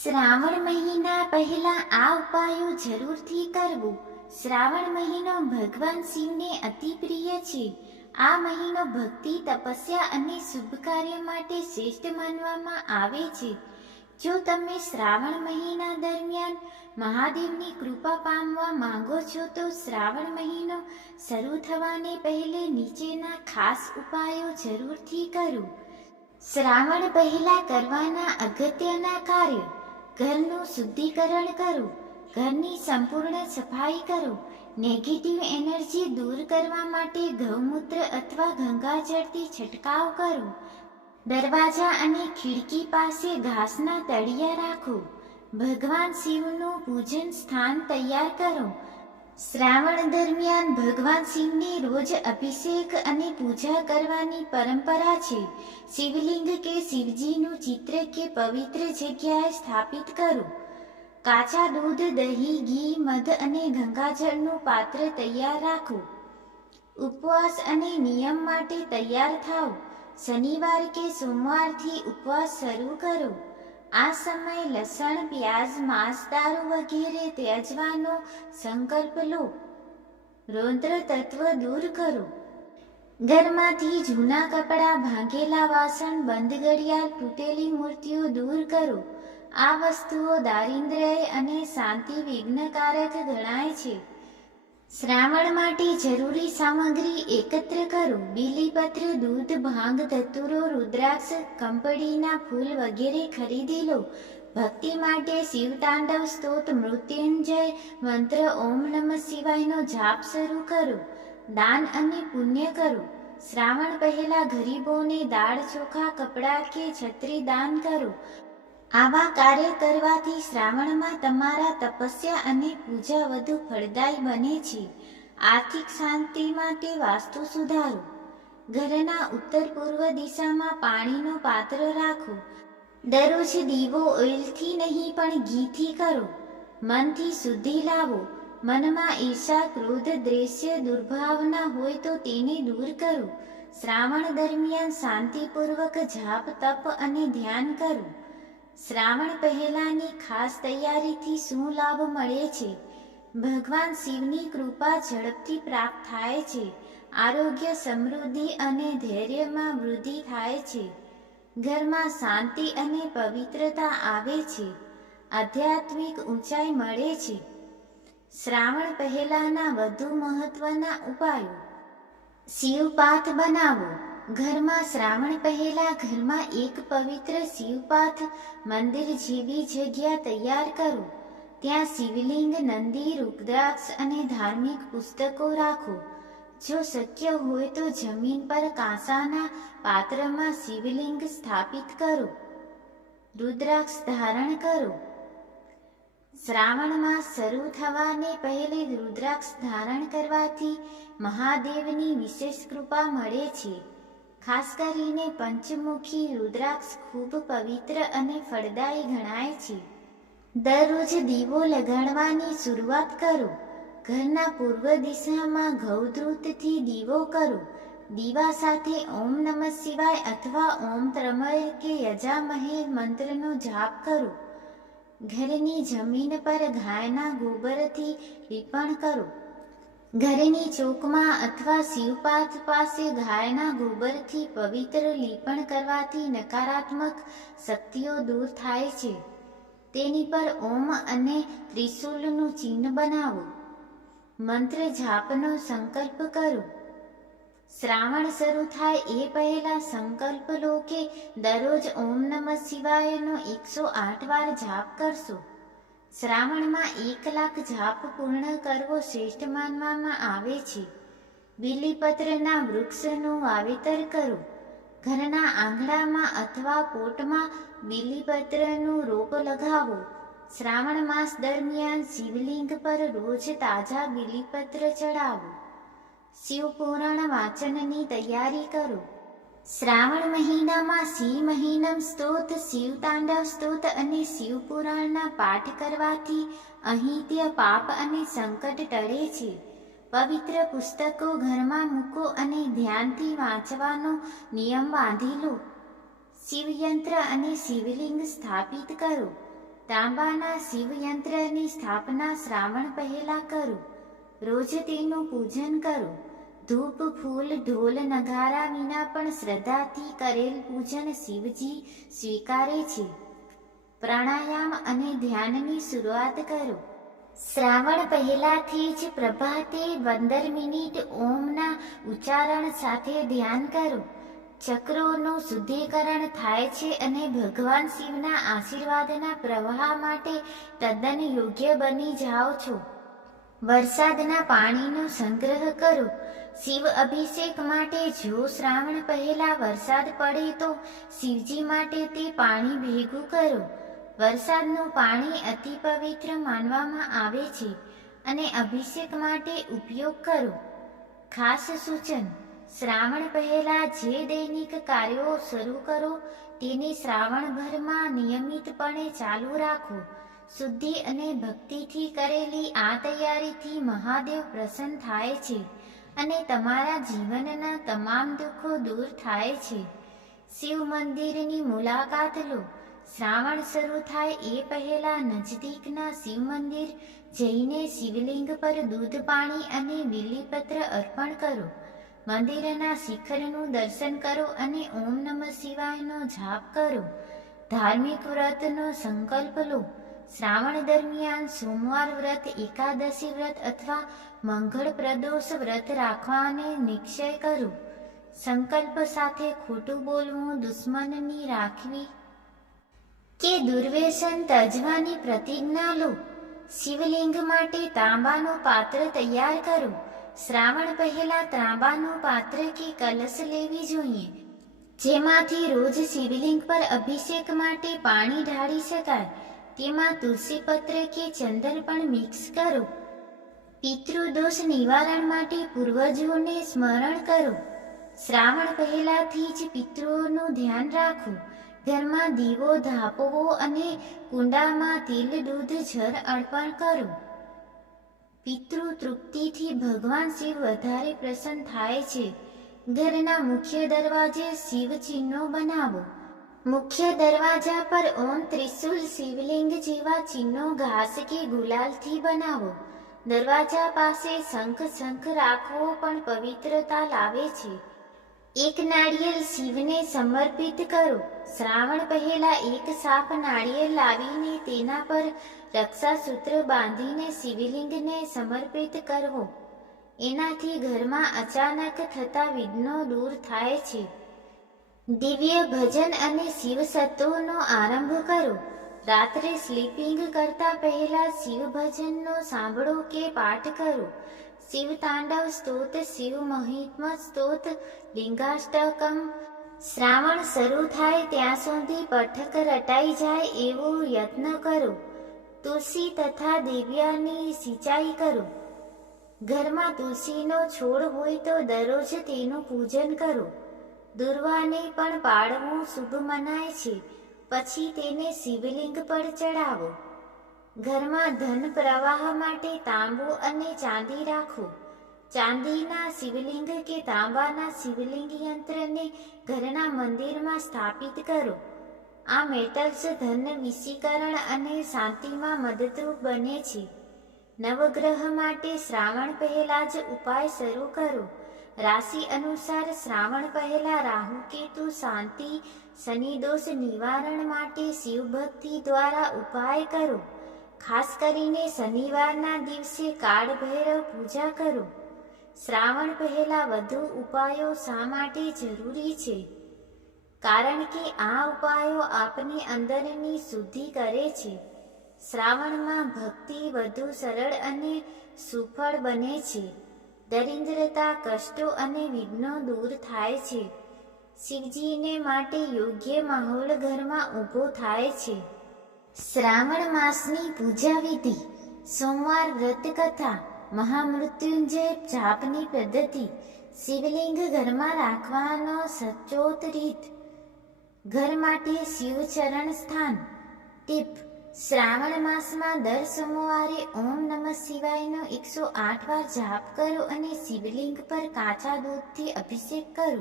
શ્રાવણ મહિના પહેલા આ ઉપાયો જરૂરથી કરવું. શ્રાવણ મહિનો ભગવાન શિવને અતિ પ્રિય છે. આ મહિનો ભક્તિ, તપસ્યા અને શુભ કાર્ય માટે શ્રેષ્ઠ માનવામાં આવે છે. જો તમે શ્રાવણ મહિના દરમિયાન મહાદેવની કૃપા પામવા માંગો છો તો શ્રાવણ મહિનો શરૂ થવાને પહેલે નીચેના ખાસ ઉપાયો જરૂરથી કરો. શ્રાવણ પહેલા કરવાના અગત્યના કાર્ય: ઘરનું શુદ્ધિકરણ કરો. ઘરની સંપૂર્ણ સફાઈ કરો. નેગેટિવ એનર્જી દૂર કરવા માટે ગૌમૂત્ર અથવા ગંગાજળથી છંટકાવ કરો. દરવાજા અને ખિડકી પાસે ઘાસના તળિયા રાખો. ભગવાન શિવનું પૂજન સ્થાન તૈયાર કરો. શ્રાવણ દરમિયાન ભગવાન શિવને રોજ અભિષેક અને પૂજા કરવાની પરંપરા છે. શિવલિંગ કે શિવજીનું ચિત્ર કે પવિત્ર જગ્યાએ સ્થાપિત કરો. કાચા દૂધ, દહીં, ઘી, મધ અને ગંગાજળનું પાત્ર તૈયાર રાખો. ઉપવાસ અને નિયમ માટે તૈયાર થાઓ. શનિવાર કે સોમવારથી ઉપવાસ શરૂ કરો. આ સમયે લસણ, પ્યાજ, માંસ, દારૂ વગેરે ત્યજવાનો સંકલ્પ લો. રૌદ્ર તત્વ દૂર કરો. ઘરમાંથી જૂના કપડાં, ભાંગેલા વાસણ, બંધ ઘડિયાળ, તૂટેલી મૂર્તિઓ દૂર કરો. આ વસ્તુઓ દારિદ્ર્ય અને શાંતિ વિઘ્નકારક ગણાય છે. શ્રાવણ માટે જરૂરી સામગ્રી એકત્ર કરો. બીલીપત્ર, દૂધ, ભાંગ, ધતુરો, રુદ્રાક્ષ, કંપડીના ફૂલ વગેરે ખરીદી લો. ભક્તિ માટે શિવતાંડવ સ્તોત્ર, મૃત્યુંજય મંત્ર, ઓમ નમઃ શિવાયનો જાપ શરૂ કરો. દાન અને પુણ્ય કરો. શ્રાવણ પહેલા ગરીબોને દાળ, ચોખા, કપડાં કે છત્રી દાન કરો. આવા કાર્ય કરવાથી શ્રાવણમાં તમારા તપસ્યા અને પૂજા વધુ ફળદાયી બને છે. આર્થિક શાંતિ માટે વાસ્તુ સુધારો: ઘરના ઉત્તર પૂર્વ દિશામાં પાણીનો પાત્ર રાખો. દરરોજ દીવો ઓઇલથી નહીં પણ ઘીથી કરો. મનથી શુદ્ધિ લાવો. મનમાં ઈર્ષા, ક્રોધ, દ્વેષ, દુર્ભાવના હોય તો તેને દૂર કરો. શ્રાવણ દરમિયાન શાંતિપૂર્વક જાપ, તપ અને ધ્યાન કરો. શ્રાવણ પહેલાની ખાસ તૈયારીથી શું લાભ મળે છે? ભગવાન શિવની કૃપા ઝડપથી પ્રાપ્ત થાય છે. આરોગ્ય, સમૃદ્ધિ અને ધૈર્યમાં વૃદ્ધિ થાય છે. ઘરમાં શાંતિ અને પવિત્રતા આવે છે. આધ્યાત્મિક ઊંચાઈ મળે છે. શ્રાવણ પહેલાના વધુ મહત્વના ઉપાયો: શિવપાથ બનાવો. ઘરમાં શ્રાવણ પહેલા ઘરમાં એક પવિત્ર શિવપાથ, મંદિર જેવી જગ્યા તૈયાર કરો. ત્યાં શિવલિંગ, નંદી, રુદ્રાક્ષ અને ધાર્મિક પુસ્તકો રાખો. જો શક્ય હોય તો જમીન પર કાંસાના પાત્રમાં શિવલિંગ સ્થાપિત કરો. રુદ્રાક્ષ ધારણ કરો. શ્રાવણ માસ શરૂ થવાને પહેલે રુદ્રાક્ષ ધારણ કરવાથી મહાદેવની વિશેષ કૃપા મળે છે. ખાસ કરીને પંચમુખી રુદ્રાક્ષ ખૂબ પવિત્ર અને ફળદાયી ગણાય છે. દરરોજ દીવો લગાડવાની શરૂઆત કરો. ઘરના પૂર્વ દિશામાં ગૌધૂતથી દીવો કરો. દીવા સાથે ઓમ નમઃ શિવાય અથવા ઓમ ત્રંબકે યજામહે મંત્રનો જાપ કરો. ઘરની જમીન પર ગાયના ગોબરથી લીપણ કરો. ઘરની ચોકમાં અથવા શિવપાથ પાસે ગાયના ગોબરથી પવિત્ર લીપણ કરવાથી નકારાત્મક શક્તિઓ દૂર થાય છે. તેની પર ઓમ અને ત્રિશૂલનું ચિહ્ન બનાવો. મંત્ર જાપનો સંકલ્પ કરો. શ્રાવણ શરૂ થાય એ પહેલા સંકલ્પ લો કે દરરોજ ઓમ નમઃ શિવાયનો 108 વાર જાપ કરશો. શ્રાવણમાં 1 લાખ જાપ પૂર્ણ કરવો શ્રેષ્ઠ માનવામાં આવે છે. બીલીપત્રના વૃક્ષનું વાવેતર કરો. ઘરના આંગણામાં અથવા પોટમાં બીલીપત્રનું રોપ લગાવો. શ્રાવણ માસ દરમિયાન શિવલિંગ પર રોજ તાજા બીલીપત્ર ચડાવો. શિવપુરાણ વાંચનની તૈયારી કરો. શ્રાવણ મહિનામાં શિવ મહિનમ સ્તોત્ર, શિવતાંડવ સ્તોત્ર અને શિવપુરાણના પાઠ કરવાથી અહિત્ય, પાપ અને સંકટ ટળે છે. પવિત્ર પુસ્તકો ઘરમાં મૂકો અને ધ્યાનથી વાંચવાનો નિયમ બાંધી લો. શિવયંત્ર અને શિવલિંગ સ્થાપિત કરો. તાંબાના શિવયંત્રની સ્થાપના શ્રાવણ પહેલા કરો. રોજ તેનું પૂજન કરો. ધૂપ ફૂલ ઢોલ નગારા વિના પણ શ્રદ્ધાથી કરેલ પૂજન શિવજી સ્વીકારે છે. પ્રાણાયામ અને ધ્યાનની શરૂઆત કરો. શ્રાવણ પહેલાથી જ પ્રભાતે 15 મિનિટ ઓમના ઉચ્ચારણ સાથે ધ્યાન કરો. ચક્રોનું શુદ્ધિકરણ થાય છે અને ભગવાન શિવના આશીર્વાદના પ્રવાહ માટે તદ્દન યોગ્ય બની જાઓ છો. વરસાદના પાણીનો સંગ્રહ કરો. શિવ અભિષેક માટે જો શ્રાવણ પહેલા વરસાદ પડે તો શિવજી માટે તે પાણી ભેગું કરો. વરસાદનું પાણી અતિ પવિત્ર માનવામાં આવે છે અને અભિષેક માટે ઉપયોગ કરો. ખાસ સૂચન: શ્રાવણ પહેલા જે દૈનિક કાર્યો શરૂ કરો તેને શ્રાવણભરમાં નિયમિતપણે ચાલુ રાખો. શુદ્ધિ અને ભક્તિથી કરેલી આ તૈયારીથી મહાદેવ પ્રસન્ન થાય છે અને તમારા જીવનના તમામ દુઃખો દૂર થાય છે. શિવ મંદિરની મુલાકાત લો. શ્રાવણ શરૂ થાય એ પહેલા નજદીકના શિવ મંદિર જઈને શિવલિંગ પર દૂધ પાણી અને બીલીપત્ર અર્પણ કરો. મંદિરના શિખરનું દર્શન કરો અને ઓમ નમઃ શિવાયનો જાપ કરો. ધાર્મિક વ્રતનો સંકલ્પ લો. શ્રાવણ દરમિયાન સોમવાર વ્રત, એકાદશી વ્રત અથવા મંગળ પ્રદોષ વ્રત રાખવાને નિશ્ચય કરો. સંકલ્પ સાથે ખોટું બોલવું, દુશ્મની રાખવી કે દુર્વ્યસન તજવાની પ્રતિજ્ઞા લો. શિવલિંગ માટે તાંબાનું પાત્ર તૈયાર કરો. શ્રાવણ પહેલા તાંબાનું પાત્ર કે કલશ લેવી જોઈએ જેમાંથી રોજ શિવલિંગ પર અભિષેક માટે પાણી ઢાળી શકાય. તેમાં તુલસી પત્ર કે ચંદન પણ મિક્સ કરો. પિતૃદોષ નિવારણ માટે પૂર્વજોને સ્મરણ કરો. શ્રાવણ પહેલાથી જ પિતૃઓનું ધ્યાન રાખો. ઘરમાં દીવો ધાપવો અને કુંડામાં તિલ દૂધ જળ અર્પણ કરો. પિતૃ તૃપ્તિથી ભગવાન શિવ વધારે પ્રસન્ન થાય છે. ઘરના મુખ્ય દરવાજે શિવ ચિહ્નો બનાવો. મુખ્ય દરવાજા પર ઓમ ત્રિશુલ, શિવલિંગ જેવા ચિહ્નો ઘાસ કે ગુલાલથી બનાવો. દરવાજા પાસે શંખ રાખવો પણ પવિત્રતા લાવે છે. એક નાળિયેર શિવને સમર્પિત કરો. શ્રાવણ પહેલા એક સાફ નાળિયેર લાવીને તેના પર રક્ષાસૂત્ર બાંધીને શિવલિંગને સમર્પિત કરવો. એનાથી ઘરમાં અચાનક થતા વિઘ્નો દૂર થાય છે. દિવ્ય ભજન અને શિવ સત્વનો આરંભ કરો. રાત્રે સ્લીપિંગ કરતા પહેલા શિવ ભજનનો સાંભળો કે પાઠ કરો. શિવ તાંડવ સ્તોત, શિવ મહિમ્ન સ્તોત, લિંગાષ્ટકમ શ્રાવણ શરૂ થાય ત્યાં સુધી પઠક રટાઈ જાય એવો યત્ન કરો. તુલસી તથા દિવ્યાની સિંચાઈ કરો. ઘરમાં તુલસીનો છોડ હોય તો દરરોજ તેનું પૂજન કરો. દુર્વાને પણ પાડવું શુભ મનાય છે. પછી તેને શિવલિંગ પર ચડાવો. ઘરમાં ધન પ્રવાહ માટે તાંબુ અને ચાંદી રાખો. ચાંદીના શિવલિંગ કે તાંબાના શિવલિંગ યંત્રને ઘરના મંદિરમાં સ્થાપિત કરો. આ મેટલ્સ ધન વિશીકરણ અને શાંતિમાં મદદરૂપ બને છે. નવગ્રહ માટે શ્રાવણ પહેલા જ ઉપાય શરૂ કરો. રાશિ અનુસાર શ્રાવણ પહેલા રાહુ કેતુ શાંતિ, શનિદોષ નિવારણ માટે શિવભક્તિ દ્વારા ઉપાય કરો. ખાસ કરીને શનિવારના દિવસે કાળ ભૈરવ પૂજા કરો. શ્રાવણ પહેલા વધુ ઉપાયો શા માટે જરૂરી છે? કારણ કે આ ઉપાયો આપની અંદરની શુદ્ધિ કરે છે. શ્રાવણમાં ભક્તિ વધુ સરળ અને સુફળ બને છે. દરિદ્રતા, કષ્ટો અને વિઘ્નો દૂર થાય છે. શિવજીને માટે યોગ્ય માહોલ ઘરમાં ઊભો થાય છે. શ્રાવણ માસની પૂજા વિધિ: સોમવાર વ્રત કથા, મહામૃત્યુંજય જાપની પદ્ધતિ, શિવલિંગ ઘરમાં રાખવાનો સચોટ રીત, ઘર માટે શિવચરણ સ્થાન. ટીપ: શ્રાવણ માસમાં દર સોમવારે ઓમ નમઃ શિવાયનો 108 વાર જાપ કરો અને શિવલિંગ પર કાચા દૂધથી અભિષેક કરો.